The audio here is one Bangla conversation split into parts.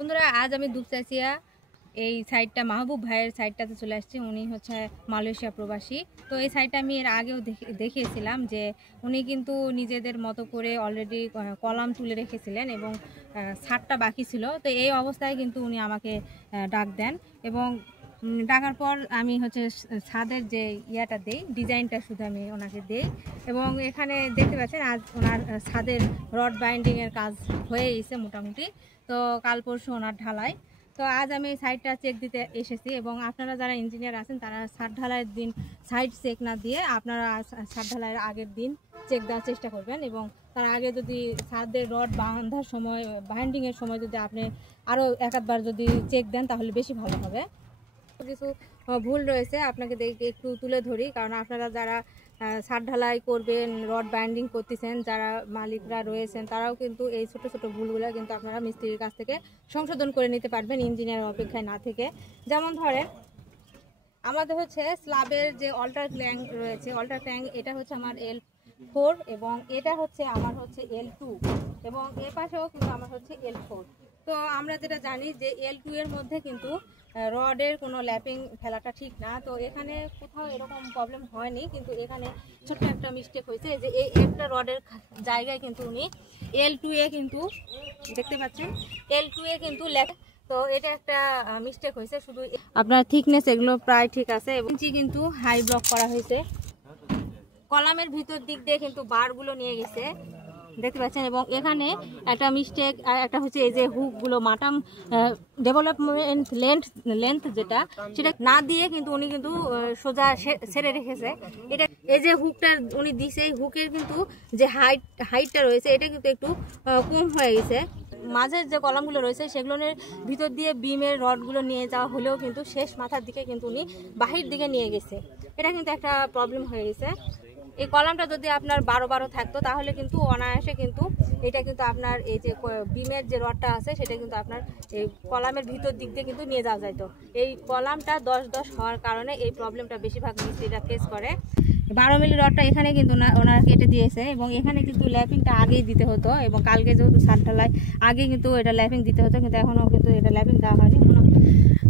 বন্ধুরা, আজ আমি দুপচাচিয়া এই সাইডটা মাহবুব ভাইয়ের সাইডটাতে চলে আসছি। উনি হচ্ছে মালয়েশিয়া প্রবাসী। তো এই সাইডটা আমি এর আগেও দেখিয়েছিলাম যে উনি কিন্তু নিজেদের মতো করে অলরেডি কলাম তুলে রেখেছিলেন এবং ছাদটা বাকি ছিল। তো এই অবস্থায় কিন্তু উনি আমাকে ডাক দেন এবং ডাকার পর আমি হচ্ছে ছাদের যে ইয়াটা দেই, ডিজাইনটা শুধু আমি ওনাকে দেই। এবং এখানে দেখতে পাচ্ছেন আজ ওনার ছাদের রড বাইন্ডিংয়ের কাজ হয়ে গেছে মোটামুটি। তো কাল পরশু ওনার ঢালাই। তো আজ আমি সাইডটা চেক দিতে এসেছি এবং আপনারা যারা ইঞ্জিনিয়ার আছেন তারা ছাদ ঢালাইয়ের দিন সাইড চেক না দিয়ে আপনারা ছাদ ঢালাইয়ের আগের দিন চেক দেওয়ার চেষ্টা করবেন। এবং তার আগে যদি ছাদের রড বাঁধার সময়, বাইন্ডিংয়ের সময় যদি আপনি আরও একবার যদি চেক দেন তাহলে বেশি ভালো হবে। কিছু ভুল রয়েছে আপনাকে একটু তুলে ধরি, কারণ আপনারা যারা ছাদ ঢালাই করবেন, রড বাইন্ডিং করতেছেন, যারা মালিকরা রয়েছেন তারাও কিন্তু এই ছোট ছোট ভুলগুলো কিন্তু আপনারা মিস্ত্রির কাছ থেকে সংশোধন করে নিতে পারবেন ইঞ্জিনিয়ার অপেক্ষায় না থেকে। যেমন ধরেন আমাদের হচ্ছে স্ল্যাবের যে অল্টার ক্ল্যাং রয়েছে, অল্টার ক্ল্যাং এটা হচ্ছে আমার L4 এবং এটা হচ্ছে আমার হচ্ছে L2 এবং এর পাশেও কিন্তু আমার হচ্ছে L4। তো আমরা যেটা জানি যে L2 এর মধ্যে কিন্তু রডের কোনো ল্যাপিং ফেলাটা ঠিক না। তো এখানে কোথাও এরকম প্রবলেম হয়নি, কিন্তু এখানে ছোট্ট একটা মিস্টেক হয়েছে যে এই একটা রডের জায়গায় কিন্তু উনি L2 এ কিন্তু দেখতে পাচ্ছেন L2 এ কিন্তু তো এটা একটা মিস্টেক হয়েছে। শুধু আপনার থিকনেস এগুলো প্রায় ঠিক আছে এবং কিন্তু হাই ব্লক করা হয়েছে। কলামের ভিতর দিক দিয়ে কিন্তু বারগুলো নিয়ে গেছে দেখতে পাচ্ছেন। এবং এখানে একটা মিস্টেক একটা হচ্ছে এই যে হুকগুলো মাটাম ডেভেলপমেন্ট লেন্থ যেটা সেটা না দিয়ে কিন্তু উনি কিন্তু সোজা ছেড়ে রেখেছে। এটা এই যে হুকটা উনি দিছে, এই হুকের কিন্তু যে হাইটটা রয়েছে এটা কিন্তু একটু কম হয়ে গেছে। মাঝের যে কলামগুলো রয়েছে সেগুলোর ভিতর দিয়ে বিমের রডগুলো নিয়ে যাওয়া হলেও কিন্তু শেষ মাথার দিকে কিন্তু উনি বাহির দিকে নিয়ে গেছে। এটা কিন্তু একটা প্রবলেম হয়ে গেছে। এই কলামটা যদি আপনার 12 থাকতো তাহলে কিন্তু অনায়াসে কিন্তু এটা কিন্তু আপনার এই যে বিমের যে রডটা আছে সেটা কিন্তু আপনার এই কলামের ভিতর দিক দিয়ে কিন্তু নিয়ে যাওয়া যাইতো। এই কলামটা 10-10 হওয়ার কারণে এই প্রবলেমটা বেশিরভাগ মিস্ত্রিরা ফেস করে। 12 মিলি রডটা এখানে কিন্তু ওনারা কেটে দিয়েছে এবং এখানে কিন্তু ল্যাপিংটা আগেই দিতে হতো এবং কালকে যেহেতু ছাদ ঢালাই আগে কিন্তু এটা ল্যাপিং দিতে হতো, কিন্তু এখনও কিন্তু এটা ল্যাপিং দেওয়া হয়নি।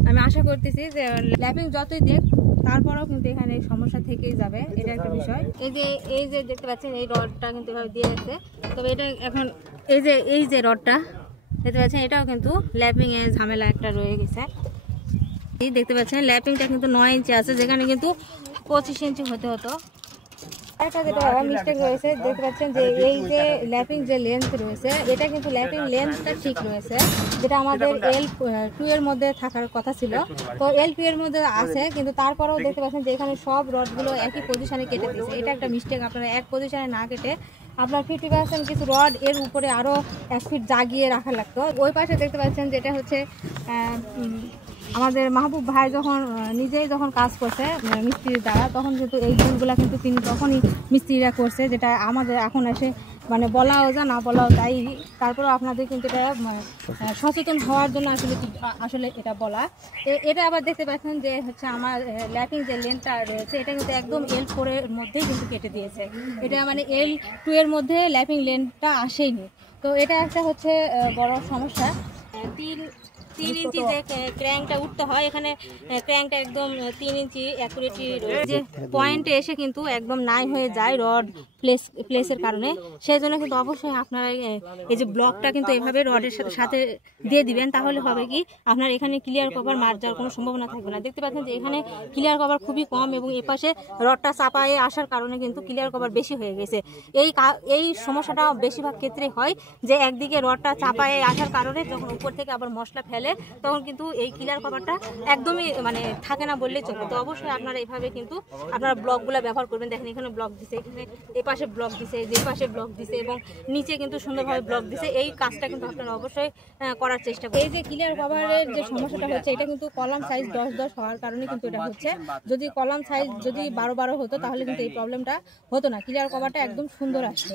আমি আশা করতেছি যে ল্যাপিং যতই দেখ তারপরেও কিন্তু এখানে সমস্যা থেকেই যাবে, এটা একটা বিষয়। এই যে দেখতে পাচ্ছেন এই রডটা কিন্তু এভাবে দিয়ে গেছে, তবে এটা এখন এই যে রডটা দেখতে পাচ্ছেন এটাও কিন্তু ল্যাপিং এর ঝামেলা একটা রয়ে গেছে। এই দেখতে পাচ্ছেন ল্যাপিংটা কিন্তু 9 ইঞ্চি আছে, যেখানে কিন্তু 25 ইঞ্চি হতে হতো। একটা যেটা মিস্টেক রয়েছে দেখতে পাচ্ছেন যে এই যে ল্যাপিং যে লেন্থ রয়েছে এটা কিন্তু ল্যাপিং লেন্থটা ঠিক রয়েছে, যেটা আমাদের L2 এর মধ্যে থাকার কথা ছিল। তো L2 এর মধ্যে আছে, কিন্তু তারপরেও দেখতে পাচ্ছেন যে এখানে সব রডগুলো একই পজিশনে কেটে দিয়েছে। এটা একটা মিস্টেক, আপনারা এক পজিশনে না কেটে আপনার 50% কিছু রড এর উপরে আরও 1 ফিট জাগিয়ে রাখা লাগতো। ওই পাশে দেখতে পাচ্ছেন যেটা হচ্ছে আমাদের মাহবুব ভাই নিজেই যখন কাজ করছে মিস্ত্রির দ্বারা, তখন কিন্তু এই ভুলগুলা কিন্তু তিনি তখনই মিস্ত্রিরা করছে, যেটা আমাদের এখন এসে মানে বলাও যা না বলাও তাই। তারপরেও আপনাদের কিন্তু এটা সচেতন হওয়ার জন্য আসলে এটা বলা। এটা আবার দেখতে পাচ্ছেন যে হচ্ছে আমার ল্যাপিং যে লেন্থটা রয়েছে এটা কিন্তু একদম L4 এর মধ্যেই কিন্তু কেটে দিয়েছে। এটা মানে L2 এর মধ্যে ল্যাপিং লেন্থটা আসেইনি। তো এটা একটা হচ্ছে বড় সমস্যা। 3 ইঞ্চি যে ক্র্যাঙ্কটা উঠতে হয়, এখানে ক্র্যাঙ্কটা একদম 3 ইঞ্চি অ্যাকুরেটলি যে পয়েন্টে এসে কিন্তু একদম নাই হয়ে যায় রড প্লেসের কারণে। সেই জন্য কিন্তু অবশ্যই আপনারা এই যে ব্লকটা কিন্তু এভাবে রডের সাথে দিয়ে দিবেন, তাহলে হবে কি আপনার এখানে ক্লিয়ার কভার মার যাওয়ার কোনো সম্ভাবনা থাকবে না। দেখতে পাচ্ছেন যে এখানে ক্লিয়ার কভার খুবই কম এবং এপাশে রডটা চাপায়ে আসার কারণে কিন্তু ক্লিয়ার কভার বেশি হয়ে গেছে। এই সমস্যাটা বেশিরভাগ ক্ষেত্রে হয় যে একদিকে রডটা চাপায়ে আসার কারণে যখন উপর থেকে আবার মশলা ফেলে তখন কিন্তু এই ক্লিয়ার কভারটা একদমই মানে থাকে না বললেই চলে। তো অবশ্যই আপনারা এইভাবে কিন্তু আপনারা ব্লকগুলো ব্যবহার করবেন। দেখেন এখানে ব্লক দিছে, এখানে এই পাশে ব্লক দিছে, যে পাশে ব্লক দিছে এবং নিচে কিন্তু সুন্দরভাবে ব্লক দিছে। এই কাজটা কিন্তু আপনারা অবশ্যই করার চেষ্টা করবেন। এই যে ক্লিয়ার কভারের যে সমস্যাটা হচ্ছে এটা কিন্তু কলাম সাইজ 10-10 হওয়ার কারণে কিন্তু এটা হচ্ছে। যদি কলাম সাইজ যদি 12-12 হতো তাহলে কিন্তু এই প্রবলেমটা হতো না, ক্লিয়ার কভারটা একদম সুন্দর আসছে।